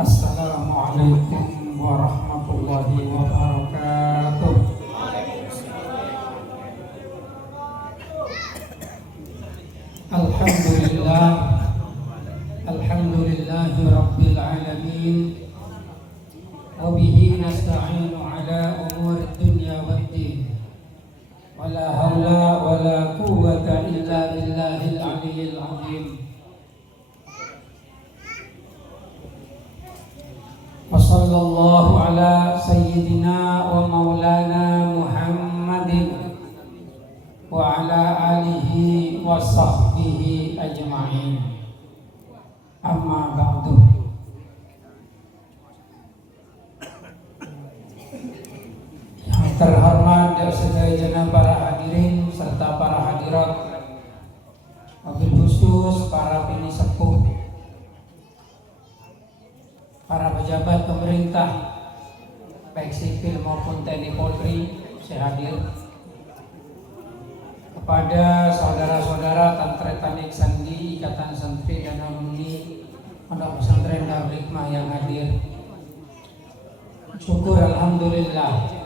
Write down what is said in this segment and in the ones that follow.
Assalamualaikum warahmatullahi wabarakatuh. Alhamdulillah, alhamdulillahi rabbil alamin. Wa bihi nasta'inu ala umuri dunya waddin. Wala haula wala quwwata illa billahil aliyyil azim. Wa sallallahu ala sayyidina wa maulana Muhammadin wa ala alihi wa sahbihi ajma'in. Amma ba'du. Yang terhormat dan segenap para hadirin serta para hadirat, wabil khusus para bini sepuh, para pejabat pemerintah baik sipil maupun TNI Polri, saya hadir. Kepada saudara-saudara Tantretan Sandi, Ikatan Santri dan Alumni Pondok Pesantren Darul Hikmah yang hadir, syukur alhamdulillah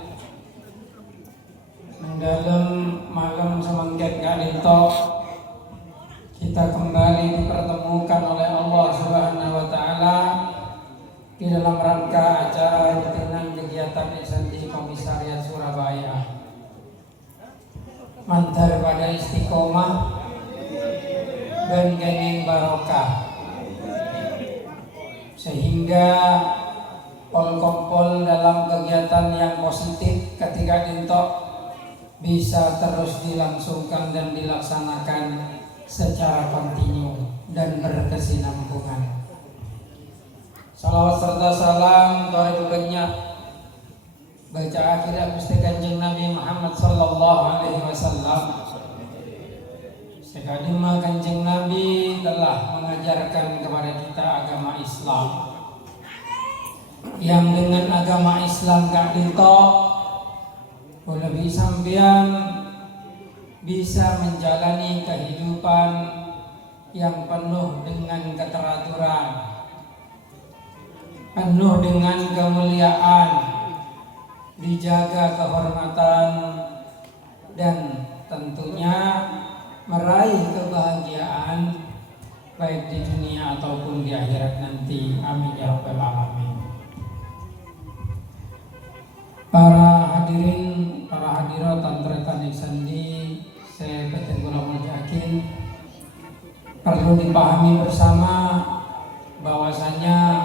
dalam malam semangkat Galinto kita kembali dipertemukan oleh Allah Subhanahu wa taala di dalam rangka acara rutinan kegiatan Sandi Komisariat Surabaya. Mantar pada istiqomah dan gengeng barokah, sehingga pol-kompol dalam kegiatan yang positif ketika dintok bisa terus dilangsungkan dan dilaksanakan secara kontinu dan berkesinambungan. Salawat serta salam Tuhan banyak baca akhir Gusti Kanjeng Nabi Muhammad sallallahu alaihi wasallam. Sekadima Kanjeng Nabi telah mengajarkan kepada kita agama Islam, yang dengan agama Islam kak dinto lebih sampean bisa menjalani kehidupan yang penuh dengan keteraturan, penuh dengan kemuliaan, dijaga kehormatan, dan tentunya meraih kebahagiaan baik di dunia ataupun di akhirat nanti. Amin ya rabbal alamin. Para hadirin, para hadirat Tantretan Sandi, saya Batin Gulamul Yakin, perlu dipahami bersama bahwasanya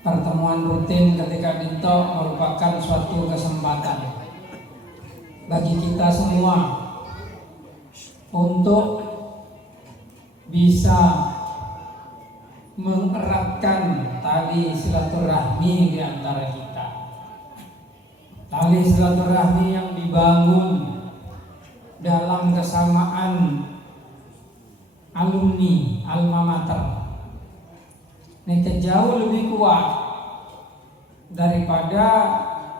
pertemuan rutin ketika dinto merupakan suatu kesempatan bagi kita semua untuk bisa mengeratkan tali silaturahmi di antara kita. Tali silaturahmi yang dibangun dalam kesamaan alumni alma mater ini jauh lebih kuat daripada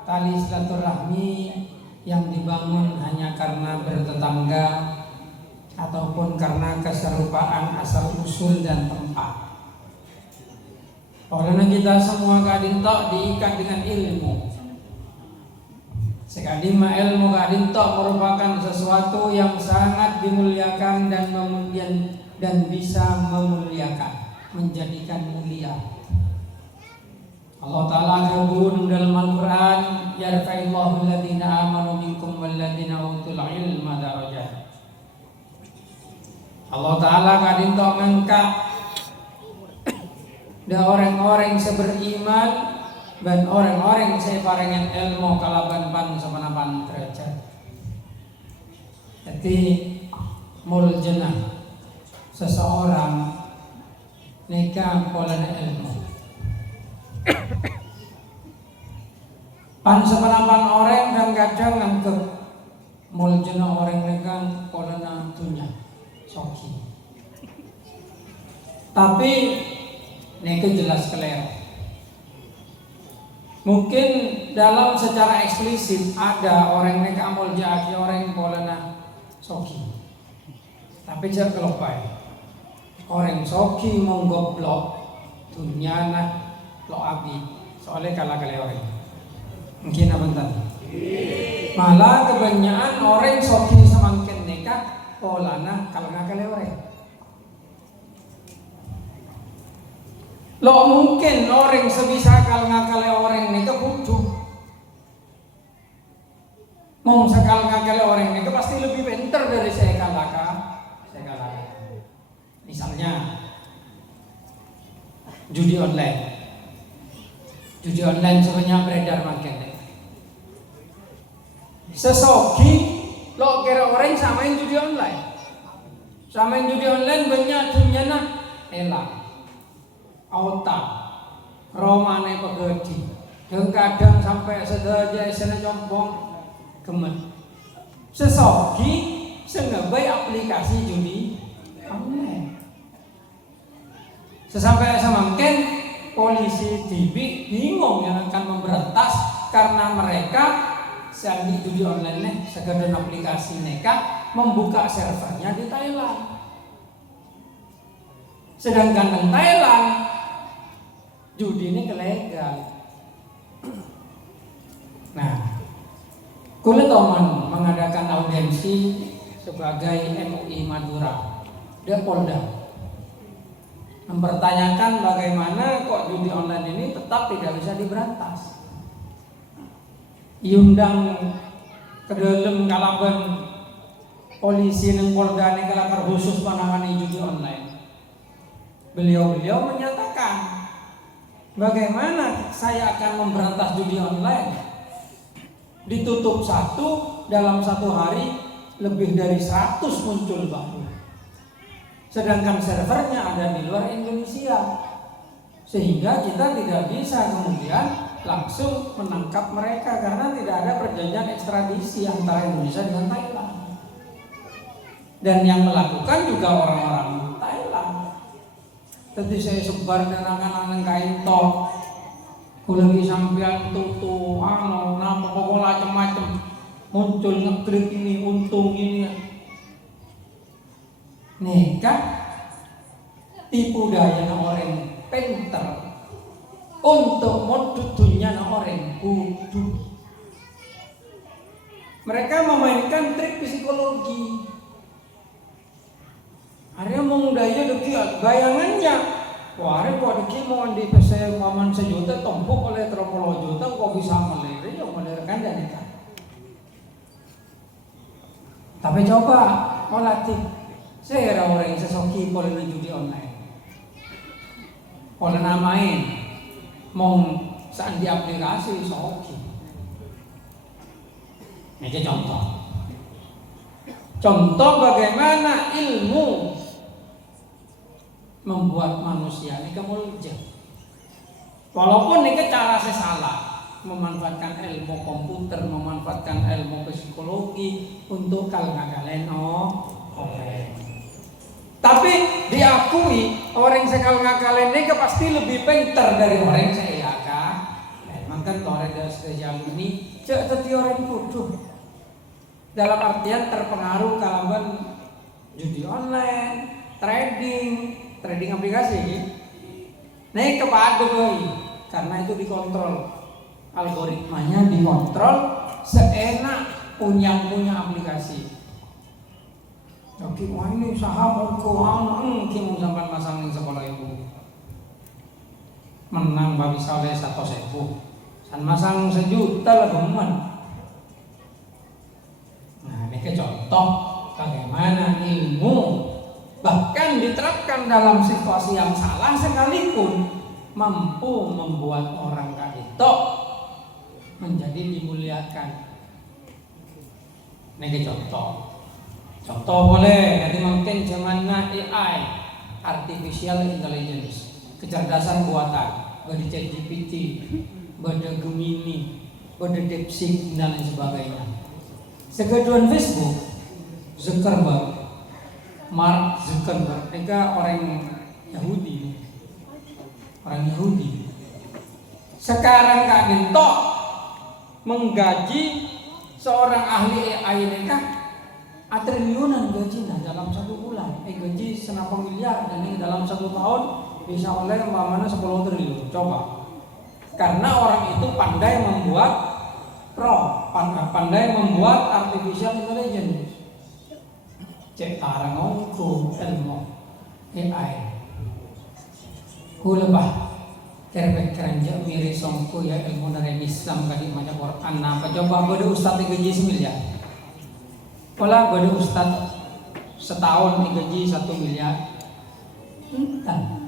tali silaturahmi yang dibangun hanya karena bertetangga ataupun karena keserupaan asal usul dan tempat. Karena kita semua kadinto diikat dengan ilmu. Sekadima ilmu kadinto merupakan sesuatu yang sangat dimuliakan dan bisa memuliakan, menjadikan mulia. Allah Ta'ala nyebut dalam Al-Quran, yarfa'illahu alladhina amanu minkum walladhina utul ilma darajat. Allah Ta'ala kadinto mengangkat dan orang-orang seberiman dan orang-orang separengan ilmu kalaban pan samanapan derajat. Jadi muljenah seseorang nikah polana ilmu. Pan sepanapan orang dan kadang nganggep muljenah orang nikah polana dunia soki. Tapi nikah jelas kelihatan. Mungkin dalam secara eksplisit ada orang yang amul jaki, orang yang polana soki. Tapi jangan kelopai. Orang soki menggoblok dunia nah lo abi soalnya kalah orang mungkin apa tadi malah kebanyakan orang soki semakin nikah polana kalau nggak kali orang lo mungkin orang sebisa kalau nggak kali orang nikah butuh mau sekali nggak kali orang nikah pasti lebih pinter dari saya kalaka misalnya judi online sebenarnya beredar makin sesoki lo kira orang samain judi online banyak dunia nah elah auta romane pegedi dan kadang sampai sedaja esena compong gemet sesoki sengabai aplikasi judi online sesampai semakin polisi bingung yang akan memberantas karena mereka sandi judi online nih sekedar aplikasi nekat membuka servernya di Thailand sedangkan di Thailand judi ini ilegal. Nah, kulit Oman mengadakan audiensi sebagai MUI Madura dan Polda mempertanyakan bagaimana kok judi online ini tetap tidak bisa diberantas. Diundang ke dalam kalaban polisi dan Polda ini kalakar khusus menangani judi online. Beliau menyatakan bagaimana saya akan memberantas judi online. Ditutup dalam satu hari lebih dari 100 muncul baru. Sedangkan servernya ada di luar Indonesia. Sehingga kita tidak bisa kemudian langsung menangkap mereka karena tidak ada perjanjian ekstradisi antara Indonesia dengan Thailand. Dan yang melakukan juga orang-orang Thailand. Tadi saya sebar dengan kain tok. Kulagi sampean tutu, nama pokoknya macam-macam muncul ngeklik ini, untung ini. Nekat tipu daya orang pinter untuk modus dunia orang bodoh. Mereka memainkan trik psikologi. Arya mau daya dekiat bayangannya. Wah, kok deki mau di PC maman sejuta tompok oleh 30 juta kok bisa melirik ya melirikan dan ikan. Tapi coba mau latih. Saya orang yang sesoki boleh judi online. Boleh namain mau saat di aplikasi soki. Ini contoh. Contoh bagaimana ilmu membuat manusia ini kemuliaan. Walaupun ini cara saya salah, memanfaatkan ilmu komputer, memanfaatkan ilmu psikologi untuk kalian tapi diakui orang sekali ngakalen ini pasti lebih pintar dari orang saya kan. Memang kan orang dari sejauh ini jadi orang bodoh. Dalam artian terpengaruh kalaban judi online, trading aplikasi naik kepada karena itu dikontrol algoritmanya dikontrol seenak punya aplikasi. Oke, wah ini saham mungkin sampai masang di sekolah ibu menang babi saleh 100.000 dan masang 1 juta lah teman. Nah ini contoh bagaimana ilmu bahkan diterapkan dalam situasi yang salah sekalipun mampu membuat orang kadito menjadi dimuliakan. Ini contoh boleh, jadi mungkin zamannya AI, artificial intelligence, kecerdasan buatan, pada ChatGPT, pada Gemini, pada DeepSeek dan lain sebagainya. Sekeduan Facebook, Mark Zuckerberg, mereka orang Yahudi. Sekarang Kak Ginto menggaji seorang ahli AI mereka triliunan gajinya dalam 1 bulan. Gaji senapa miliar dan ini dalam 1 tahun bisa oleh umpamanya 10 triliun. Coba. Karena orang itu pandai membuat pandai membuat artificial intelligence. Cek tarang ngongku ilmu AI. Ku lebah kerbe keranja miri songku ya ilmu dari Islam kali macam Quran. Apa coba bodoh ustaz digaji 1 miliar. Pola bodoh ustaz setahun digaji 1 miliar. Entah.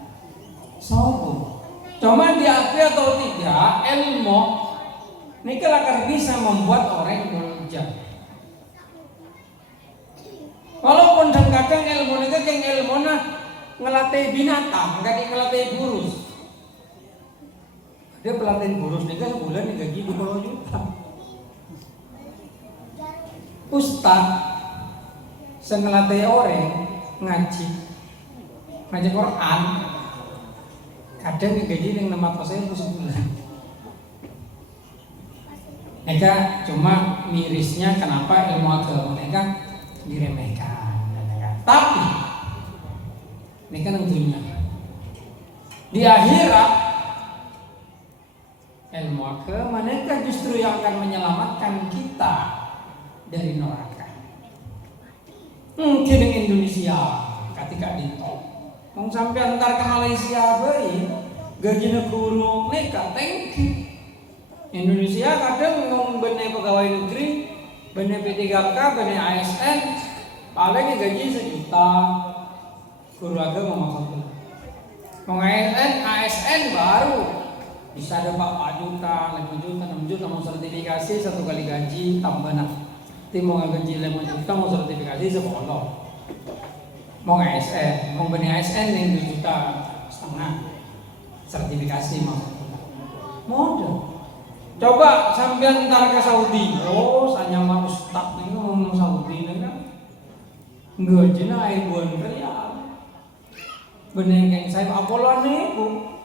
Sobo. Cuma diakui atau tidak, ilmu ini akan bisa membuat orang berujar. Walaupun kadang ilmu ini kan ilmu ngelatih binatang, nggak ngelatih burus. Dia pelatih burus nih kan sebulan digaji 20 juta. Ustaz sengelatih orang ngaji Quran. Kadang digaji yang 600.000 sebulan. Mereka cuma mirisnya kenapa ilmu agama mereka diremehkan. Tapi mereka tentunya di akhirat ilmu agama mereka justru yang akan menyelamatkan kita dari neraka. Mungkin di Indonesia ketika ditolak mau sampai antar ke Malaysia bayi gaji guru mereka thank you. Indonesia kadang ngomong benih pegawai negeri, benih P3K, benih ASN paling gaji 1 juta. Guru agama maksudnya mau ASN baru bisa dapat 4 juta, 5 juta, 6 juta mau sertifikasi 1 kali gaji tambah nah. Tapi mau gaji 5 juta mau sertifikasi sekolah. Mau ASN, mau benih ASN yang 2,5 juta sertifikasi maksudnya. Modal. Coba sambil ntar ke Saudi. Oh, saya mau ustaz ini ngomong Saudi kan. Gajinya ribuan riyal. Benih yang saya apolan nih, Bu.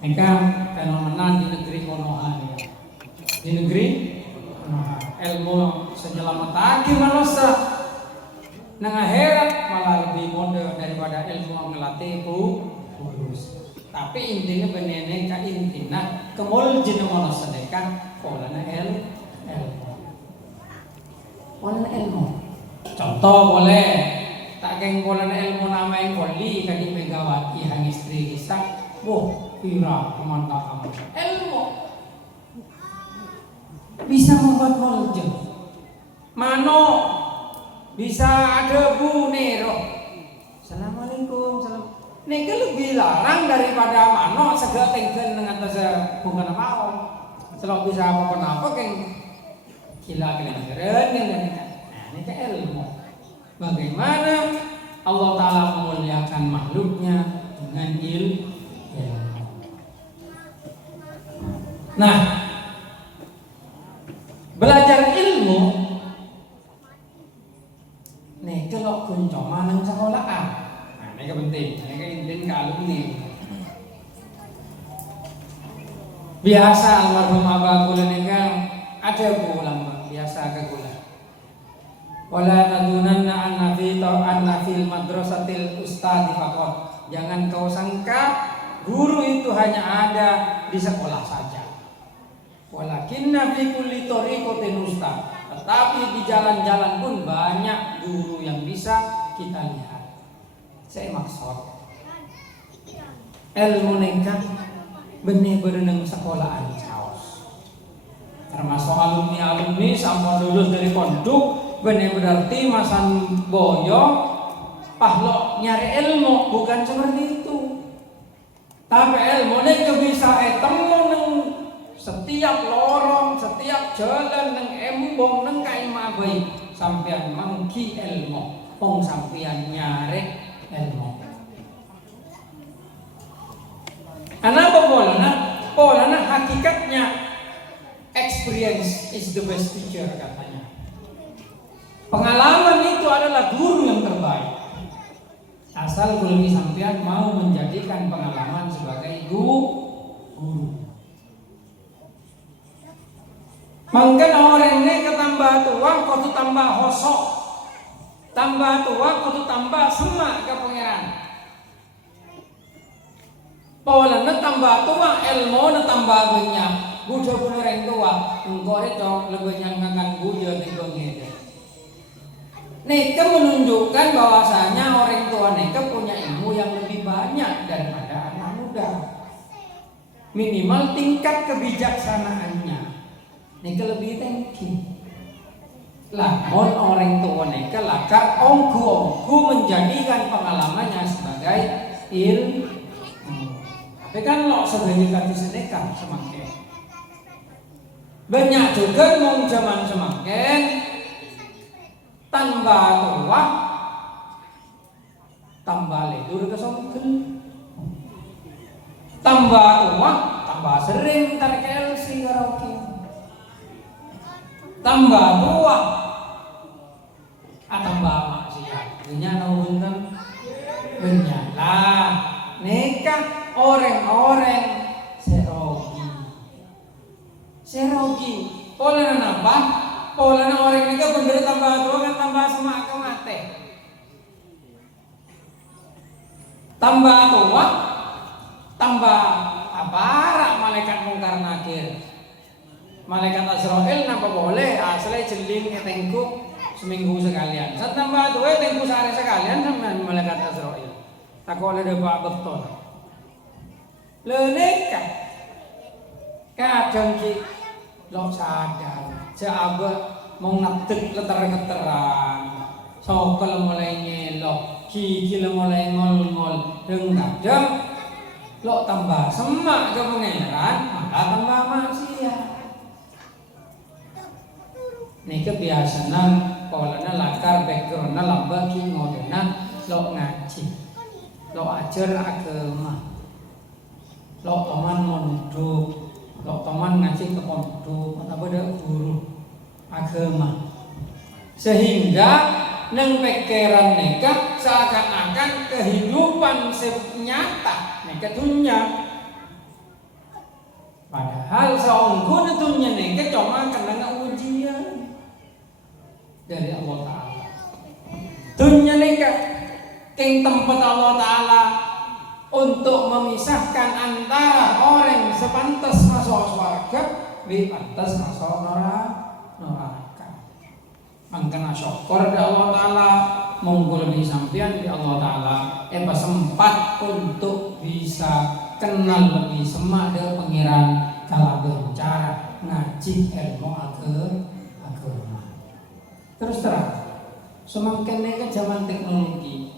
Mereka fenomena di negeri Konoha ya. Di negeri ilmu senyelamat manusia nang akhirat malah lebih modern daripada ilmu ngelatih burus. Tapi intinya benene ka intina kemul jeneng manusia dekan polana ilmu. Contoh boleh tak geng polana ilmu namain poli kadi Megawati hang istri kisah. Boh, pira pemantau kamu ilmu bisa membuat moljen. Mano bisa ada Bu Nero. Assalamualaikum. Salam. Nek lebih larang daripada mano segala tengken dengan atas bukan mau. Selalu bisa apa-apa keng gila keren yang menikah. Nah, ini ke ilmu. Bagaimana Allah Ta'ala memuliakan makhluknya dengan ilmu. Nah, belajar ilmu nih kalau kunjungan nang sekolahan. Nah, ini penting. Ini intin ke alumni. Biasa almarhum Abah Kula nika ada bu ulama biasa ke kula. Wala tadunanna anna fil madrasatil ustadi faqat. Jangan kau sangka guru itu hanya ada di sekolah saja. Walakinna fi kulli tariqatin ustad. Tetapi di jalan-jalan pun banyak guru yang bisa kita lihat. Saya maksud ilmu nikah benih-benih sekolahan caos. Termasuk alumni sampai lulus dari pondok benih berarti masan boyo pahlok nyari ilmu bukan seperti itu. Tapi ilmu nikah bisa temu setiap lorong, setiap jalan nang embong nang kae mabai sampean mangki ilmu, wong sampean nyari ilmu. Kenapa polana hakikatnya experience is the best teacher katanya. Pengalaman itu adalah guru yang terbaik. Asal kulmi sampean mau menjadikan pengalaman sebagai guru. Mungkin orang ini ketambah tua, kau tu tambah hosok. Tambah tua kudu tambah semak ke pangeran. Polana tambah tua ilmu na tambah banyak. Budak pun orang tua, engkau itu lebih nyangakan budak di bangnya. Neka menunjukkan bahwasanya orang tua neka punya ilmu yang lebih banyak daripada anak muda. Minimal tingkat kebijaksanaannya neka lebih tinggi. Lamun orang tua neka lakar ongku menjadikan pengalamannya sebagai ilmu. Tapi kan lo sebagai kati seneka semakin banyak juga mau zaman semakin tambah tua tambah ledur kesongkel, tambah tua tambah sering tarik LC karaoke, tambah tua tambah maksiat. Dunia naungan banyak lah nikah. Orang-orang serogi. Pola apa? Pola orang ini kan bener tambah tua kan tambah semak ke mate. Tambah tua, tambah apa? Malaikat mungkar nakir. Malaikat Azrail napa boleh? Asli celing tengku seminggu sekalian. Saat tambah tua tengku sehari sekalian sama malaikat Azrail. Tak boleh dapat betul. Leneka kadang ki lo sadar seabot mau ngetik leter-leteran sokol mulai ngelok kiki mulai ngol-ngol dan kadang lo tambah semak ke pangeran malah tambah maksiat. Ini kebiasaan polanya lakar backgroundnya lambah ki ngodena lo ngaji lo ajar agama. Lo teman mondok, lo teman ngaji ke pondok, apa ada guru agama, sehingga neng pikiran neka seakan-akan kehidupan nyata neka dunia. Padahal seongkun dunia neka cuma kena ujian dari Allah Taala. Dunia neka keng tempat Allah Taala untuk memisahkan antara orang sepantas masuk surga bi pantas masuk neraka. Mangkana syukur di Allah Taala monggo lebih sampean di Allah Taala sempat untuk bisa kenal lebih semak dengan pangeran kala berbicara ngaji ilmu agama. Terus terang semakin ke zaman teknologi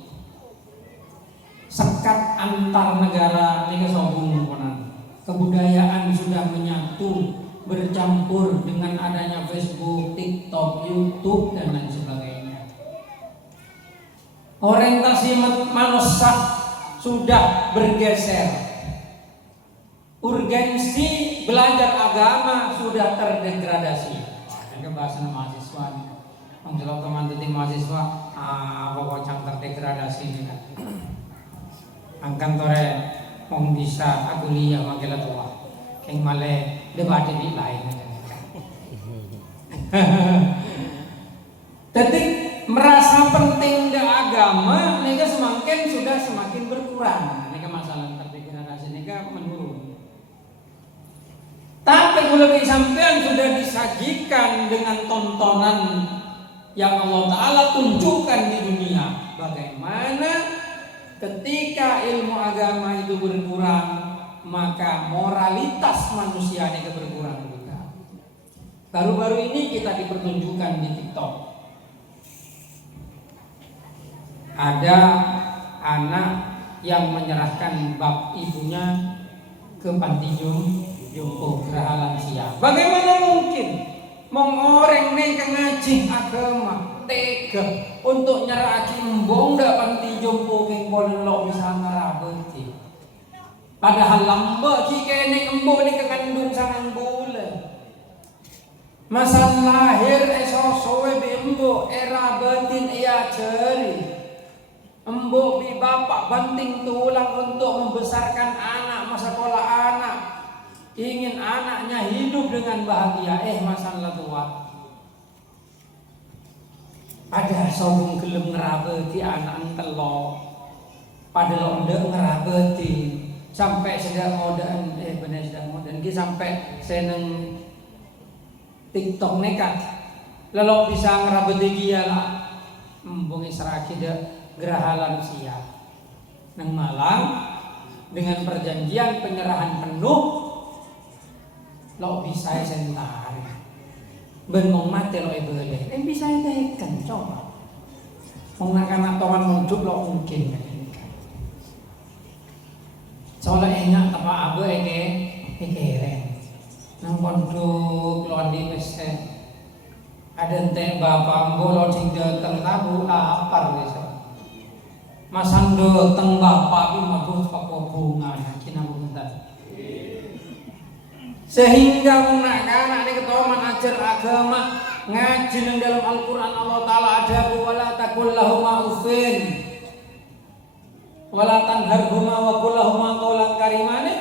sekat antar negara ini kesombong kebudayaan sudah menyatu bercampur dengan adanya Facebook, TikTok, YouTube dan lain sebagainya. Orientasi manusia sudah bergeser. Urgensi belajar agama sudah terdegradasi. Ini bahasa mahasiswa nih. Kalau teman-teman mahasiswa, pokoknya terdegradasi ini kan. Angkan tore mau bisa aku lihat manggil tua, keng male debat di lain. Jadi merasa penting ke agama, nega semakin berkurang. Nega masalah terdegradasi, nega menurun. Tapi kalau sampean sudah disajikan dengan tontonan yang Allah Taala tunjukkan di dunia, bagaimana ketika ilmu agama itu berkurang, maka moralitas manusia ini berkurang juga. Baru-baru ini kita dipertunjukkan di TikTok. Ada anak yang menyerahkan bab ibunya ke panti jompo geraha lansia. Bagaimana mungkin mengoreng nih ngaji agama tega untuk nyeraki embong dak panti jompo keng boleh bisa ngarabeti. Padahal lamba ki kene embong ni kekandung sangang bulan. Masa lahir esosowe bi embo era batin ia ceri. Embo bi bapak banting tulang untuk membesarkan anak, sekolah anak. Ingin anaknya hidup dengan bahagia, masalah tua. ada sombong gelem ngerabeti anak telo padahal ndek ngerabeti sampai sedang modern bener sedang modern ki sampai seneng TikTok nekat lelok bisa ngerabeti dia lah mbungi seraki de gerahalan sia nang Malang dengan perjanjian penyerahan penuh lo bisa sentar ben mong mati lo ebele bisa tekan coba mong nak tawan munduk lo mungkin soalnya enak apa abe keren nang pondok lo andi mesen ada ente bapak mbolo sing dateng tabu lapar wis masando teng bapak pi mabus pakobongan kina bunten sehingga nak anak ini ketawa mengajar agama ngaji yang dalam Al-Quran Allah Ta'ala ada wala takul lahuma ufin wala tanharhuma wa kullahuma qawlan karimane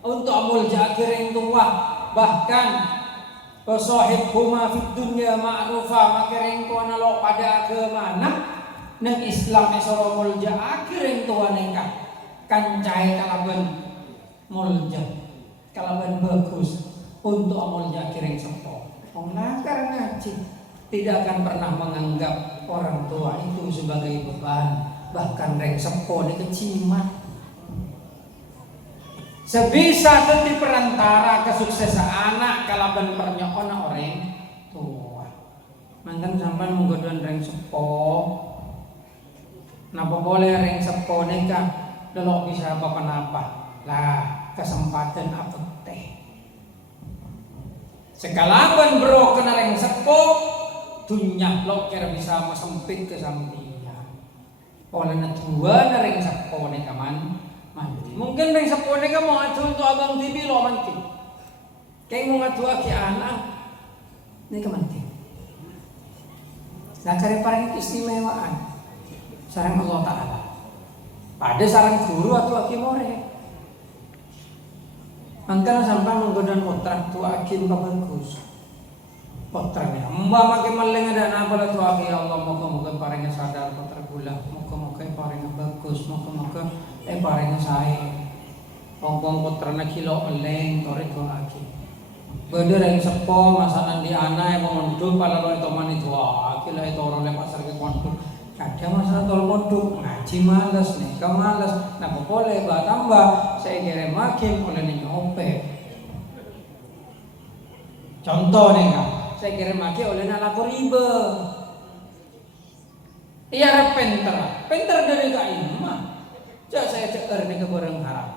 untuk amul jakir yang tua bahkan wasahibhuma fid dunya ma'rufa maka yang tua nalok pada agama nang Islam esoro mulja akhir yang tua nengkah kancai kalaban mulja kalaban bagus untuk amal jakir yang sepo. Karena ngaji tidak akan pernah menganggap orang tua itu sebagai beban, bahkan reng sepo ini kecimat. Sebisa teti perantara kesuksesan anak kalaban pernyoon orang tua. Mantan sampai menggodon reng sepo. Napa boleh reng sepo nikah delok bisa apa-apa lah. Kesempatan apa teh sekalaban bro kena reng sepo dunya lo kira bisa mesempit ke sampian oleh dua na reng sepo nih kaman mandi mungkin reng sepo nih kamu adu untuk abang TV lo manti kayak mau ngadu aki anak nih kemanti nah kare parang keistimewaan sarang Allah Ta'ala pada sarang guru atau aki more angkana sampai menggodon potrak tua akin bagus potraknya mbak makin maleng ada apa lah tua akin Allah moga-moga parengnya sadar potrak gula moga-moga parengnya bagus moga-moga parengnya saya ongkong potrana kilo eleng tore tua akin bener yang sepo masalah di anak yang mengunduk pada lo itu mani tua akin lah itu orang lepas sergi konduk ada masalah tol mondok ngaji males nih kemales nah boleh bah tambah saya kira makin oleh nih nyopet contoh nih kan saya kira makin oleh nak lapor riba iya penter dari kain mah cak saya ceker nih ke barang harap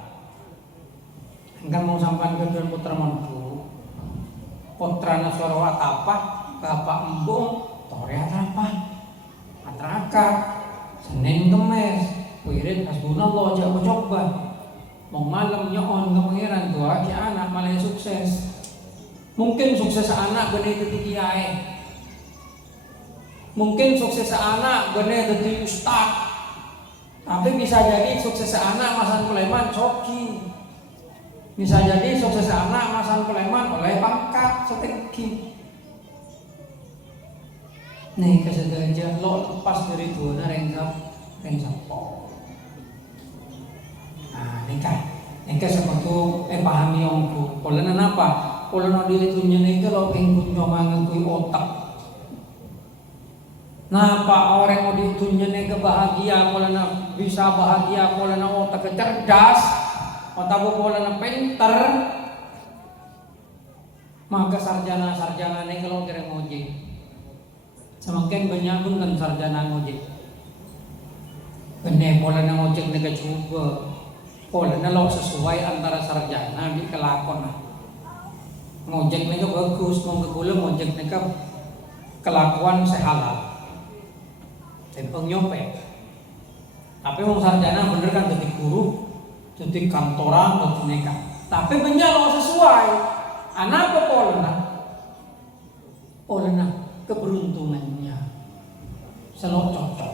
enggak mau sampai ke dalam putra mondok putrana sorowat apa bapak embung toreat apa Atrakat, Senin Kemes, wirid hasbunallah aja coba. Mau malam nyoon ke pangeran tua ki anak malah sukses. Mungkin sukses anak benih teti kiai. Mungkin sukses anak benih teti ustad. Tapi bisa jadi sukses anak masan Sleman coki. Bisa jadi sukses anak masan Sleman oleh pangkat seteki. Nih kesedaran lo lepas dari dua reng sapo. Nah nikah seperti pahami ongku. Polen apa? Polen odi itu nyeneka lo pengkun comangan kui otak. Napa orang odi itu nyeneka bahagia? Polen bisa bahagia? Polen otak cerdas. Otak polen pinter. Maka sarjana nih kalau kira ngoji. Semakin banyak pun kan sarjana ngojek. Bener pola nang ngojek nega coba. Pola nang sesuai antara sarjana di kelakon. Ngojek nega bagus, mau kegula ngojek nega kelakuan sehalal. Tempeng nyopet. Tapi mau sarjana bener kan jadi guru, jadi kantoran, jadi nega. Tapi banyak lo sesuai. Anak apa pola? Pola keberuntungannya selalu cocok.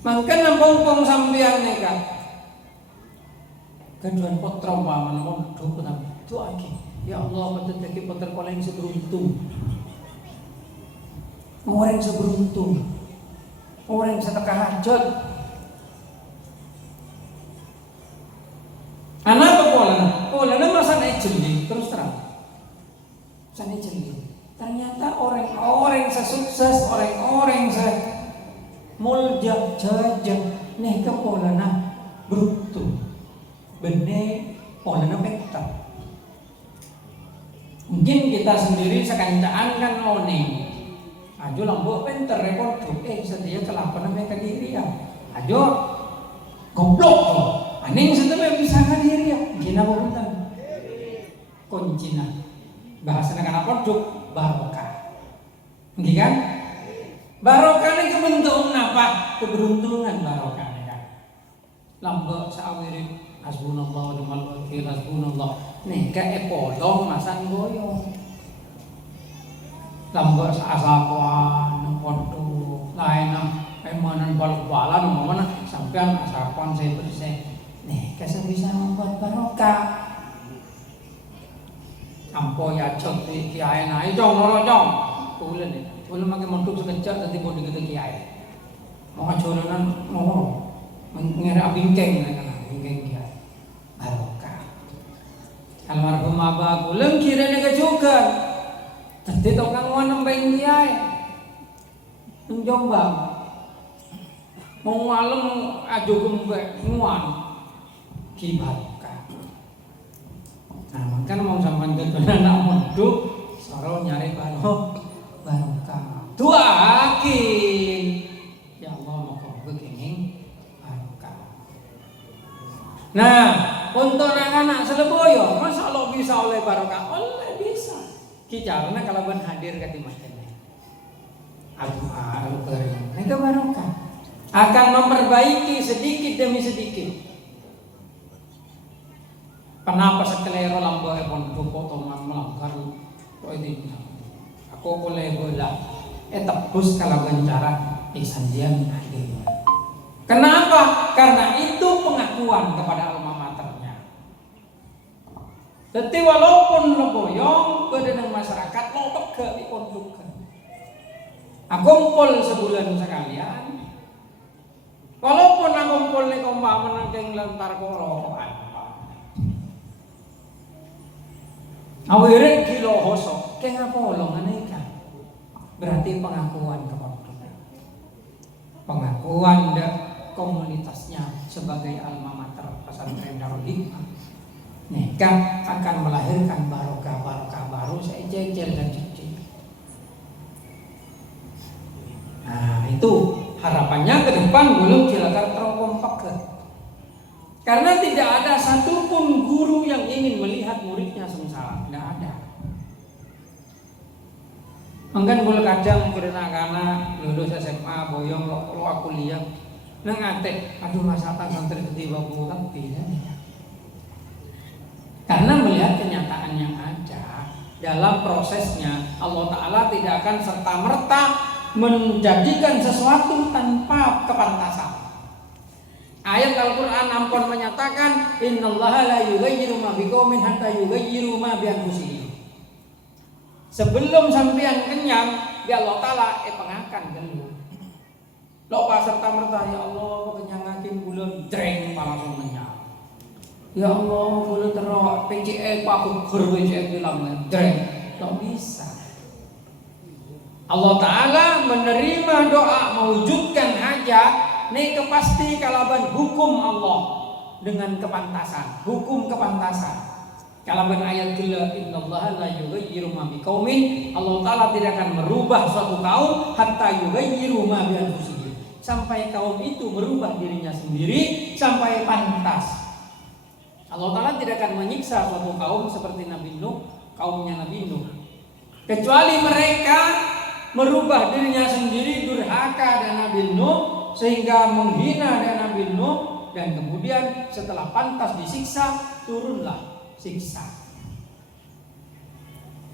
Maka nampung sampean neka keduan potra paman mondok itu lagi. Ya Allah betul lagi potra kola yang seberuntung. orang seberuntung, orang sedekah hajat. Anak apa polanya masa naik jeli terus terang, sana jeli. Ternyata orang-orang sesukses, orang-orang mulja jajah nih ke polanya beruntung, bener polanya petak. Mungkin kita sendiri sekancaan kan oning. Ajo lambok pinter repot setia kelaparan mereka diri ya. Ajo goblok kok. Aning setelah bisa kan diri ya. Gina bukan. Kuncina. Bahasa negara produk barokah. Nggih kan? Barokah ini kebentuk apa? Keberuntungan barokah kan. Lambok sawirit hasbunallah wa ni'mal wakil hasbunallah. Nih kayak polong masan goyong. Lambok asapan nang pondok lain emanan bal-balan mana sampean asapan saya bersih. Nih kasih bisa membuat barokah. Ampo ya cok kiai naik dong loro dong. Ulen nih. Ulen makin montuk sekejap tadi bodi kita kiai. Mau acuran mau mengira bingkeng kan bingkeng kiai. Barokah. Almarhum abah ulen kira nih juga. Tadi tukang wanam bayi kiai. Menjombang. Mau malam ajo gembek nguan. Kibarokah. Nah, makanya mau sampai ke anak mondok, soro nyari barokah. Doakin, ya Allah mau kau begini barokah. Nah, untuk anak-anak seleboyo, masa Allah bisa oleh barokah? Oleh bisa. Kicarana kalau ben hadir ke timahnya. Aduh kering. Itu barokah. Akan memperbaiki sedikit demi sedikit. Kenapa sekelero lambo epon potongan melanggar kok ini? Aku boleh bola, tebus kalau cara isanjian akhirnya. Kenapa? Karena itu pengakuan kepada alma maternya. Jadi walaupun leboyong kedenang masyarakat lo pegel dikondukan. Aku kumpul sebulan sekalian. Walaupun aku kumpul nih kompaman yang lentar korokan. Awirin kilo hosok, kayak apa olongan ikan? Berarti pengakuan kepada pengakuan komunitasnya sebagai alma mater pesantren Darul Hikmah. Nikah akan melahirkan barokah baru saya jejel dan jejel. Nah itu harapannya ke depan belum Cilacap kompak. Karena tidak ada satupun guru yang ingin melihat muridnya sengsara, tidak ada. Mungkin boleh kadang karena lulus SMA boyong lo aku lihat, nang ate, aduh masatan santri ketiba bukan tidak. Karena melihat kenyataan yang ada dalam prosesnya, Allah Taala tidak akan serta merta menjadikan sesuatu tanpa kepantasan. Ayat Al-Quran ampun menyatakan innallaha la yughayyiru ma biqaumin hatta yughayyiru ma bi anfusihim. Sebelum sampean kenyang, ya Allah Ta'ala pengakan gelu. Lo pas serta merta ya Allah kenyangakin bulan dreng langsung kenyang. Ya Allah bulan terok PCE aku gur PCE bilang dreng. Lo bisa. Allah Ta'ala menerima doa mewujudkan hajat. Nih pasti kalaban hukum Allah dengan kepantasan, hukum kepantasan. Kalaban ayat gila innallaha la yughayyiru ma biqaumin, Allah Taala tidak akan merubah suatu kaum hatta yughayyiru ma bi anfusihim, sampai kaum itu merubah dirinya sendiri sampai pantas. Allah Taala tidak akan menyiksa suatu kaum seperti Nabi Nuh, kaumnya Nabi Nuh, kecuali mereka merubah dirinya sendiri durhaka dan Nabi Nuh sehingga menghina Nabi Nuh dan kemudian setelah pantas disiksa turunlah siksa.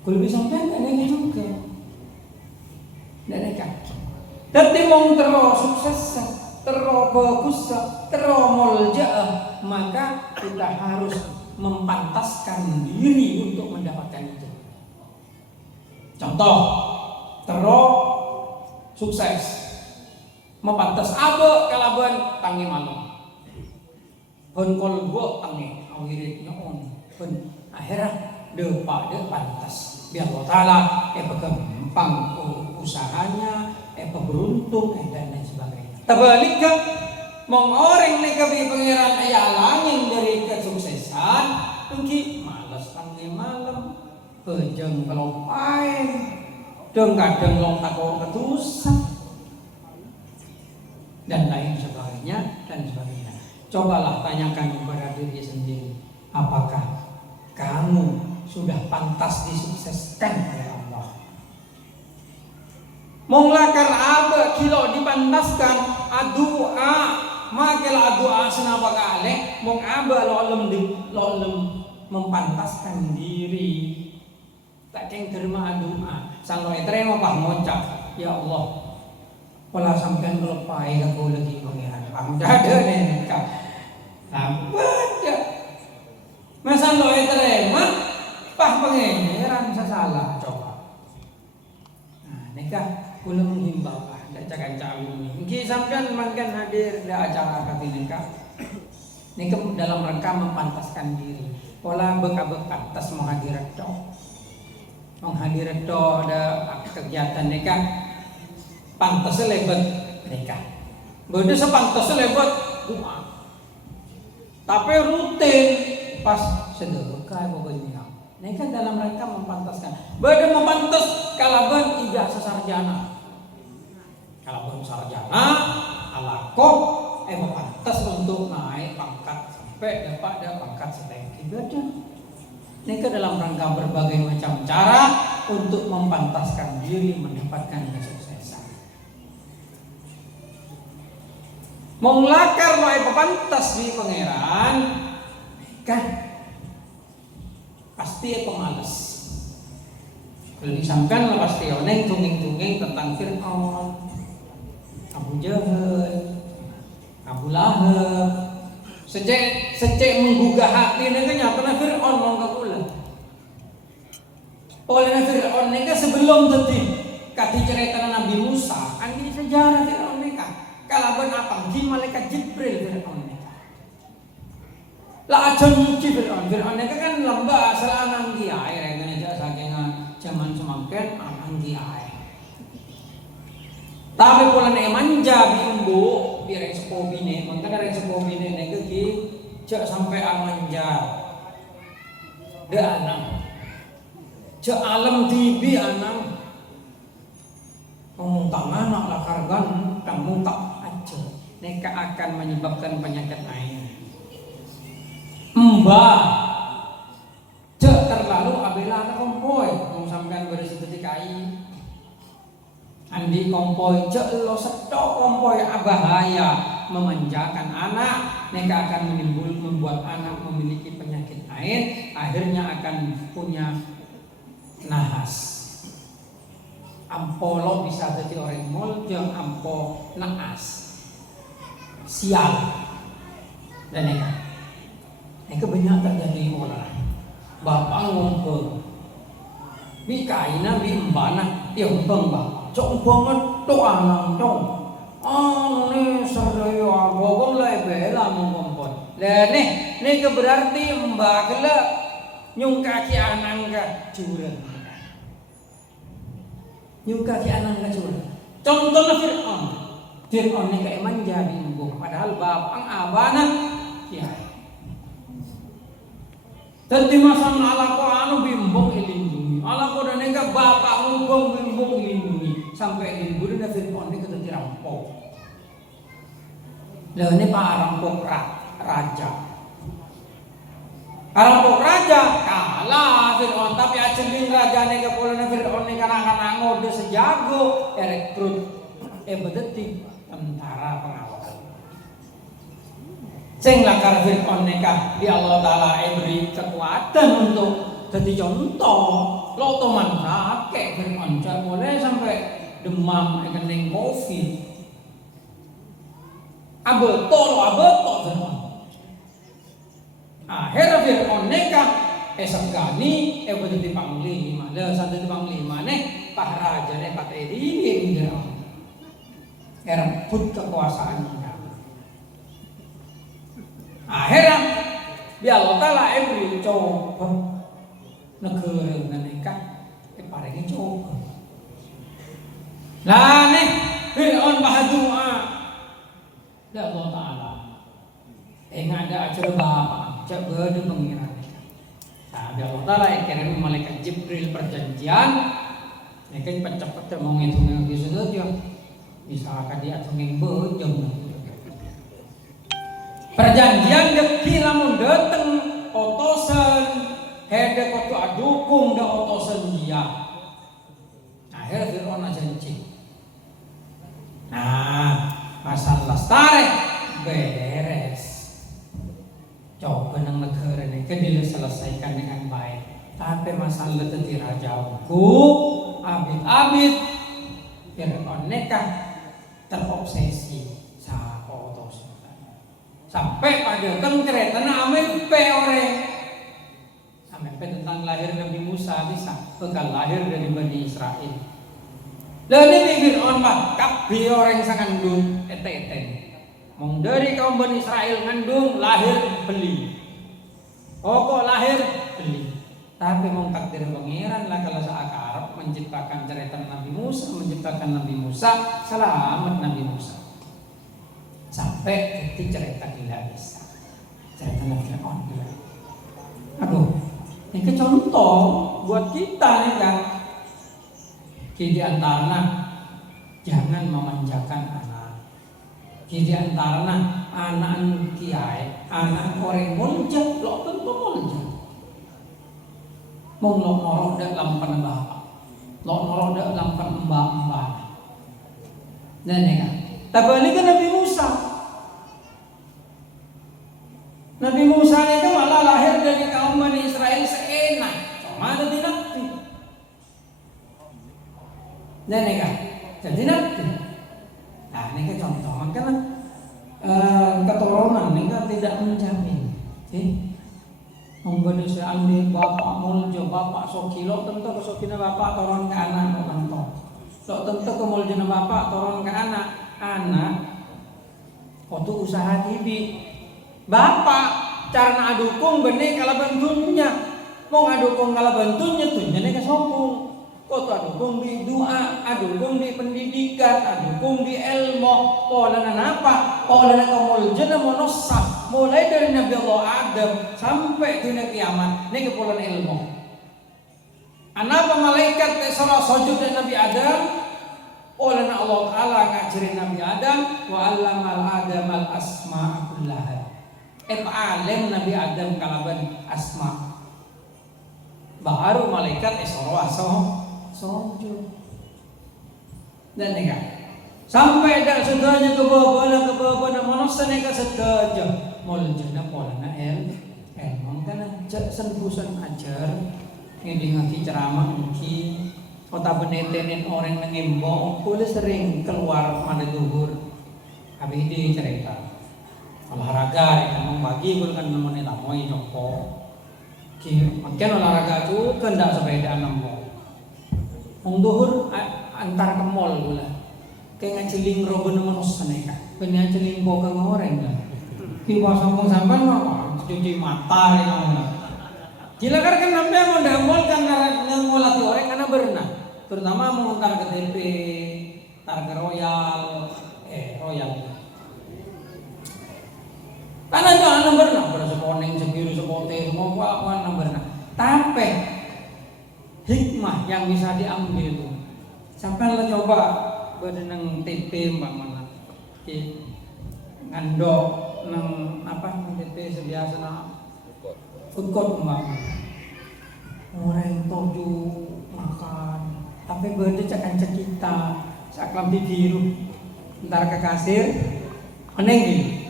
Kalau bisa kan ini juga, dan kan. Tapi mau terus sukses, terus bagus, terus mulja, maka kita harus mempantaskan diri untuk mendapatkan itu. Contoh, terus sukses mepantas abe kalaban tangi malam pun kolbo tangi awirit nyoon pun akhirnya depa de pantas biar Allah Ta'ala pagampang usahanya beruntung dan lain sebagainya. Terbalik kan mong orang neka bi pangeran ayalangin dari kesuksesan mungkin malas tangi malam kejeng kelopain deng kadang long tako ketusan dan lain sebagainya dan sebagainya. Cobalah tanyakan kepada diri sendiri, apakah kamu sudah pantas disukseskan oleh Allah? Monglakar abe kilo dipantaskan adua makel adua senapa kale mong abe lolem mempantaskan diri tak keng terima adua sanggoy terima pah moncak ya Allah pola sampean kelepai aku lagi pangeran pang dada nih kak lambat masa lo terima pah pangeran salah coba nah nikah kula menghimbau dak cakan calon niki sampean mangkan hadir di acara katinika nikah dalam rangka mempantaskan diri pola bekabek pantas menghadirat ada kegiatan nikah pantas lebat nikah beda sepantas lebat doa tapi rutin pas sedekah pokoknya nikah dalam rangka mempantaskan beda mempantas kalaban ijazah sarjana kalaban sarjana alakok mempantas untuk naik pangkat sampai dapat pangkat setinggi beda nikah dalam rangka berbagai macam cara untuk mempantaskan diri mendapatkan kesuksesan. Menglakar wae pepantas di pangeran, nikah pasti pemalas. Kalau disangkan pasti oneng tunging-tunging tentang Fir'aun, Abu Jahal, Abu Lahab. Sejak menggugah hati ini kan nyatanya Fir'aun mau kagula. Oleh Fir'aun ini kan sebelum tadi kati cerita Nabi Musa, ini sejarah Fir'aun ini kan. Kalaban apa? Di malaikat Jibril Fir'aun ini kan. Lah aja nyuci Fir'aun ini kan lembah asal anang dia air yang aja saking zaman semakin anang dia air. Tapi pola nek manja bimbo biar yang sepobine, mangkana yang sepobine nek iki cek sampai manja. De anang. Cek alam tibi anang. Ngomong tangan nak lakargan kamu tak aja. Neka akan menyebabkan penyakit lain. Mbak cek terlalu abela anak kompoi ngomong sampean beres ketika andi kompoi cek lo setok kompoi bahaya memanjakan anak neka akan membuat anak memiliki penyakit lain akhirnya akan punya nahas ampolo bisa jadi orang moljong ampo naas sial dan neka banyak terjadi orang bapak ngumpul bikaina bimbana yang bang cong banget tuh anak cong nih saryo abogong lah bela mengkompon lah nih berarti mbak kela nyung kaki anak ka curang nyung kaki anak ka curang contohnya Fir'aun nih kayak manja bimbung padahal bapang abana ya tadi masa ala ko anu bimbung ilindungi ala ko dan nega bapak ngubung bimbung ilindungi sampai dilindungi dan Fir'aun ini kita dirampok. Lah ini pak rampok raja. Rampok raja kalah Fir'aun tapi ajenting raja nega pola Fir'aun nega anak ngode sejago rekrut bedetik tentara pengawal. Sing lakar Fir'aun nega di Allah Ta'ala beri kekuatan untuk jadi contoh lo teman kakek Fir'aun boleh sampai demam kening covid abeto Fir'aun akhirnya Fir'aun neka segani jadi panglima lah santai panglima nih pak raja nih pak ini Fir'aun rebut kekuasaannya. Akhirnya biar Allah Ta'ala beri coba negara mereka paringi coba. Lah nih Fir'aun bahadua ya Allah Ta'ala ngada acara bapak cak berde pengiran. Nah biar Allah Ta'ala kirim malaikat Jibril perjanjian mereka cepat-cepat mau ngitung yang disebut ya misalkan dia tunggu bejam perjanjian deki lamun dateng otosan hede kotu adukung da otosan dia akhirnya Fir'aun janji. Nah masalah tarik beres coba nang negara ini diselesaikan dengan baik tapi masalah tadi rajaku abid-abid Fir'aun nekah terobsesi sama otosan sampai pada kereta ame pe orang sampai tentang lahir Nabi Musa bisa bekal lahir dari Bani Israel. Lalu ini Fir'aun mah kabeh orang sangat ngandung ete-ete. Mong dari kaum Bani Israel ngandung lahir beli. Pokok lahir beli. Tapi mong takdir pangeran lah kalau seakarep menciptakan cerita Nabi Musa, menciptakan Nabi Musa, selamat Nabi Musa. Sampai ketika cerita tidak bisa. Cerita Nabi Fir'aun juga. Aduh, ini contoh buat kita nih kan. Di antaranya jangan memanjakan anak. Di antaranya anak kiai, anak orang muljat, lo tentu muljat. Mau lo norok dalam penembak, lo norok dalam penembak. Dan ini kan, tapi ini kan Nabi Musa. Nabi Musa itu malah lahir dari kaum Bani Israel seenak, cuma ada di nabi. Dan ini kan, jadi nabi. Nah ini kan contoh, makanya keturunan ini kan tidak menjamin. Memberi seandainya bapak muljo, bapak sokilo tentu kesokina bapak turun ke anak tentu. So tentu kemuljana bapak turun ke anak untuk usaha tibi. Bapak cara adukung benih kalau bentuknya, mau adukung kalau bentuknya tunjanya ke sombong. Kau adukung di doa, adukung di pendidikan, adukung di ilmu, oleh apa? Oleh kemuljana monosah. Mulai dari Nabi Allah Adam sampai dunia kiamat, ini kepulan ilmu. Anapa malaikat surah sujud dari Nabi Adam? Oleh Allah Taala ngajarin Nabi Adam, wa 'allamal Adam al asma kullaha. Alim Nabi Adam kalaban asma. Baru malaikat surah sujud. Dan nih sampai dah sedanya ke bawah manusia nih sedaja muljana polana mangkana senbusan ajar ngedi ngaki ceramah ngki kota benetenen orang nangembong boleh sering keluar pada duhur habis ini cerita olahraga kan membagi gue kan nemenin tamoy joko makin olahraga tuh kendak sepeda nambah duhur antar ke mall gula kayak ngaceling roben manusia nih kan kena celing kok orang kan tiba sambung sampai mah cuci mata ya gila kan namanya mau damol kan ngolati orang karena berenang terutama mau ntar ke TP ntar ke Royal karena jangan berenang berasa koning sebiru sepote semua apa berenang tapi hikmah yang bisa diambil itu sampai lo coba berenang TP mbak mana ngandok nang apa TP sebiasa na food court mbak orang toju makan tapi berde cakan kita saklam di biru ntar ke kasir menenggi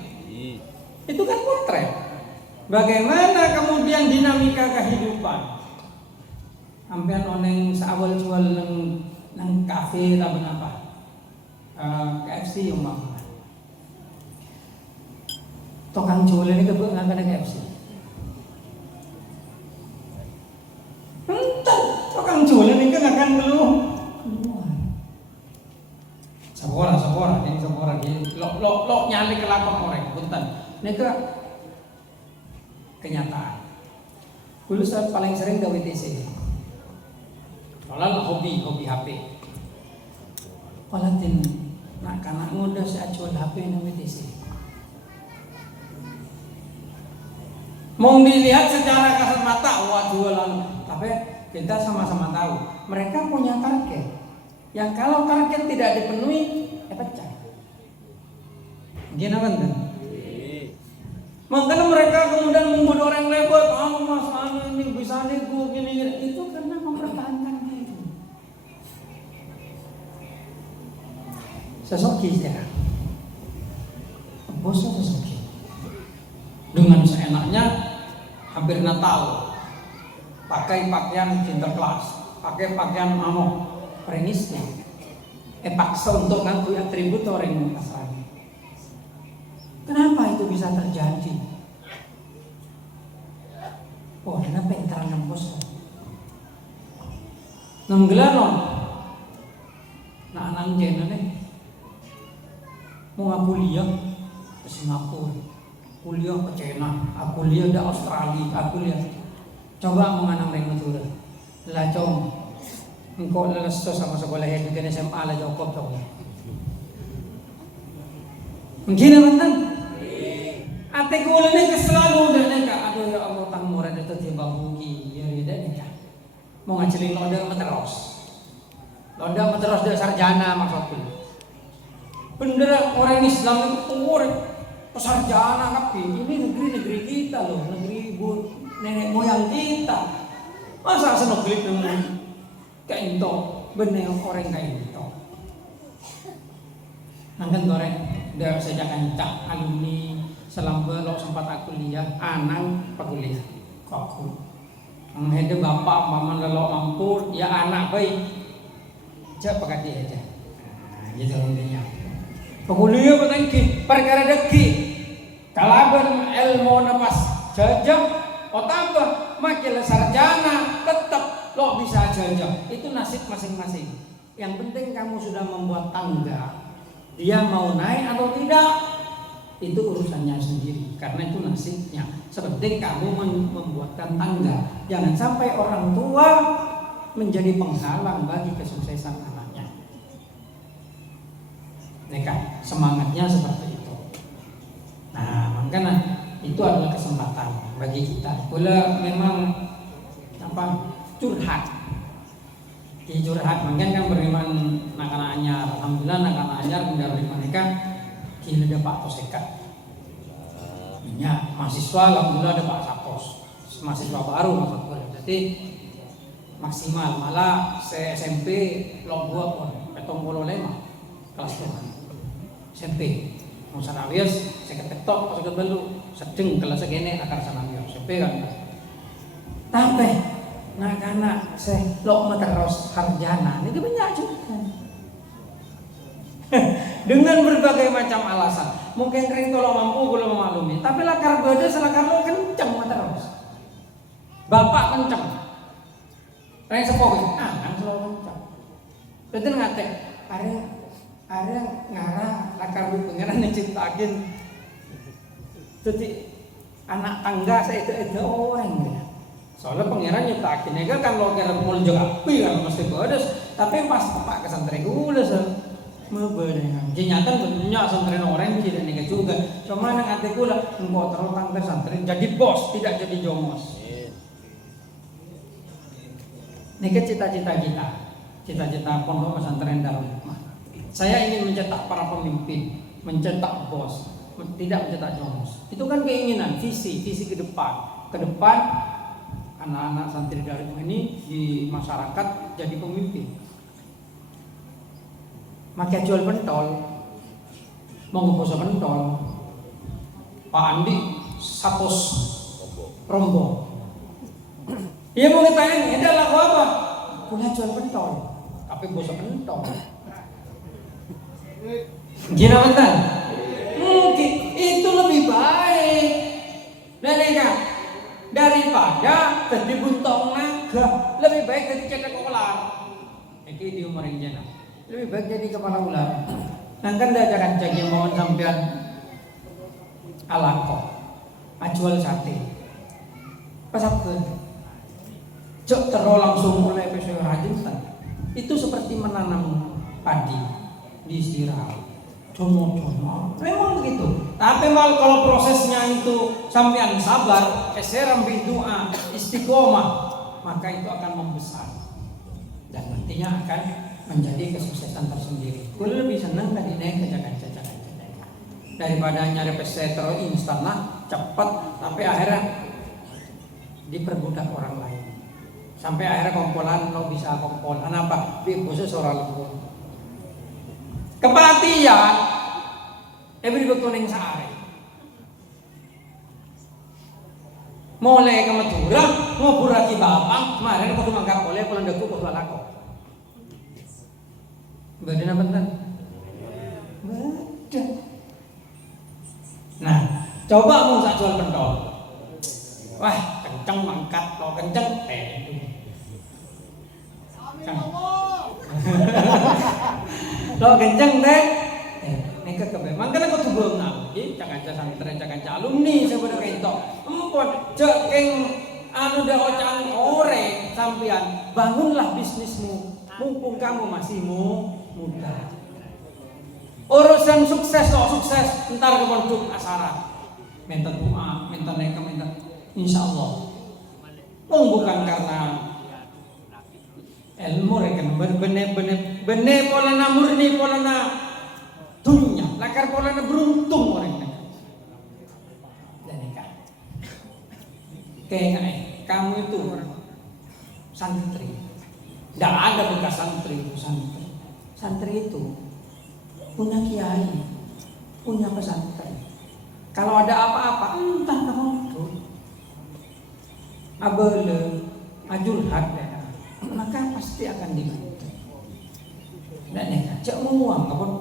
itu kan potret bagaimana kemudian dinamika kehidupan hampir oneng seawal jual nang kafe atau apa KFC yang mbak tukang jual ini kebuk nggak ada KFC. Entah tukang jual ini kan akan keluar. Sekolah ini lo nyali ke lapang orang punten. Nika kenyataan. Dulu saya paling sering gawe TC. Soalnya hobi HP. Walatin nak kanak muda saya jual HP nama TC. Mau dilihat secara kasat mata, wah jualan. Tapi kita sama-sama tahu mereka punya target. Yang kalau target tidak dipenuhi, pecah. Gimana kan? Makanya mereka kemudian membuat orang lebat. Mas ini bisa nego gini. Itu karena mempertahankan diri. Sesoki ya. Bosnya sesoki. Dengan seenaknya hampir Natal pakai pakaian Sinterklas, pakai pakaian premisnya, paksa untuk ngaku atribut orang Nasrani. Kenapa itu bisa terjadi? Oh, kenapa internal bos? Nenggelano, nah nanjen nih, mau ngaku kuliah ke Singapura, kuliah ke China, aku kuliah di Australia, aku kuliah. Coba menganang rengetur, lah com, engkau leles sama sekolah yang di SMA lah cukup coba. Mungkin teman-teman, ate gulane keselalu dan neka, aduh ya Allah tang murah itu tiba buki, ya dan neka. Mau ngacelin loda materos dia sarjana maksudku. Bener orang Islam itu orang sarjana tapi ini negeri kita loh, negeri ibu nenek moyang kita. Masa senoglit dengan kayak itu, bener orang kayak itu. Nangkan orang udah sejak kancak alumni selama lo sempat aku kuliah, anak pak kuliah, kok aku. Menghadap bapak mama lelo mampu, ya anak baik, cak pakai dia aja. Nah, gitu intinya. Kuliah petengki, perkara deki, kalaban ilmu napas jajah, tambah makin sarjana, tetap lo bisa jajah. Itu nasib masing-masing. Yang penting kamu sudah membuat tangga. Dia mau naik atau tidak, itu urusannya sendiri. Karena itu nasibnya. Sepenting kamu membuatkan tangga. Jangan sampai orang tua menjadi penghalang bagi kesuksesan anaknya. Neka, semangatnya seperti itu. Nah, makanya itu adalah kesempatan bagi kita. Bila memang curhat. Curhat, mungkin kan beriman nak-anak anyar. Alhamdulillah nak-anak anyar dari mereka kini ada Pak Tosekat. Ya, mahasiswa alhamdulillah ada Pak Sapos. Mahasiswa baru maksudnya. Jadi maksimal malah saya SMP lo gua pun petong bolo lema kelas 2 SMP mau sanawias saya ketok pas balu sedeng kelas segini akar sanawias SMP kan tapi nah karena saya lo terus sarjana ini banyak juga dengan berbagai macam alasan mungkin kering kalau mampu belum memaklumi tapi lakar beda selakar lo kenceng terus bapak kenceng orang sepowi, kan selalu kencang. Betul ngatek, ada ngarah lakar pengeran yang ciptakin. Jadi anak tangga saya itu orang ya. Soalnya pengeran ciptakin, ya kan lo kira mau juga api kan mesti bodos. Tapi pas pak kesantren gue udah membedakan. Jenyatan banyak santren orang tidak nikah juga. Cuma yang ngatek gue lah, engkau terlalu tangga santren jadi bos, tidak jadi jomos. Ini cita-cita kita, cita-cita pondok pesantren Darul Hikmah. Saya ingin mencetak para pemimpin, mencetak bos, tidak mencetak jomos. Itu kan keinginan, visi ke depan. Ke depan anak-anak santri Darul Hikmah ini di masyarakat jadi pemimpin. Maka jual pentol, mau ngeposo pentol. Pak Andi Sapos Rombong. Iya mau ditanya, ini laku apa? Punya jual pentol, tapi bosok pentol. Gila betul? Mungkin itu lebih baik. Daripada tadi buntong naga, lebih baik jadi cetak ular. Jadi di umur yang jana, lebih baik jadi kepala ular. Nang kan dah jangan jangan mohon sampean alako, ajual sate. Pasapkeun. Cok terus langsung mulai pesoi rajin kan. Itu seperti menanam padi di istirahat. Domo-domo. Memang begitu. Tapi mal kalau prosesnya itu sampean sabar, eseram doa, istiqomah, maka itu akan membesar. Dan nantinya akan menjadi kesuksesan tersendiri. Gue lebih senang tadi naik ke Jakarta daripada nyari pesetro instan lah, cepat, tapi akhirnya diperbudak orang lain. Sampai akhirnya kompolan lo bisa kompolan apa? Di khusus orang lembut. Kepatian, every waktu neng sehari. Mulai ke Madura, mau buraki bapang, kemarin aku mangkap oleh pulang deku kau lako. Badan apa tan? Badan. Nah, coba mau sak jual pentol. Wah, kenceng mangkat, lo kenceng, lo kenceng deh. Neka kebe. Mangkana ko tubong na. Cakanca santri, cakanca alumni sebenarnya itu. Empon, cekeng anu dah ocang ore sampian. Bangunlah bisnismu. Mumpung kamu masih muda. Urusan sukses lo sukses. Ntar kebentuk asara. Minta doa, minta neka, minta. Insya Allah. Bukan karena ilmu rekan bener polana murni polana dunia lakar polana beruntung orang ini dan ikan kayak kamu itu santri tidak ada bekas santri itu punya kiai punya pesantren kalau ada apa-apa entah kamu itu abele ajurhat maka pasti akan dibantu. Dan cak menguang kapon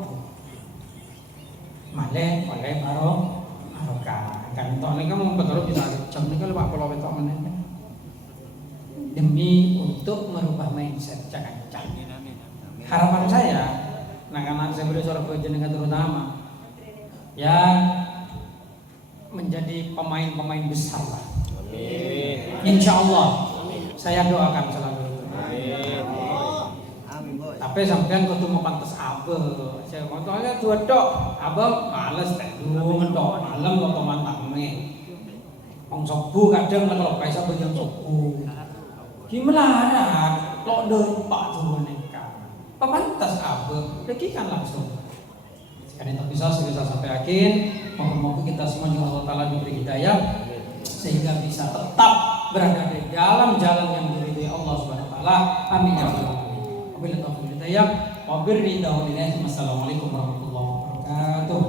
male oleh barokah. Kan tok nek kamu betul bisa jam nek lupa kalau betok meneh. Demi untuk merubah mindset cak-cak. Harapan saya anak-anak saya berdoa jenengan terutama yang menjadi pemain-pemain besar lah. Amin. Insyaallah saya doakan selalu. Tapi sampean kudu mau pantes abe. Saya motonya dua tok, abe males teh dulu ngendok malam kok mantame. Wong sobu kadang kalau kaisa benjang sobu. Gimana? Kok dempak tuh neka. Pantes abe, rekikan langsung. Sekarang itu bisa sampai yakin, moga-moga kita semua juga Allah Taala diberi hidayah sehingga bisa tetap berada di dalam jalan yang diridhoi Allah Subhanahu wa taala. Amin ya rabbal alamin. Wabillahi taufiq wal hidayah. Wassalamualaikum warahmatullahi wabarakatuh.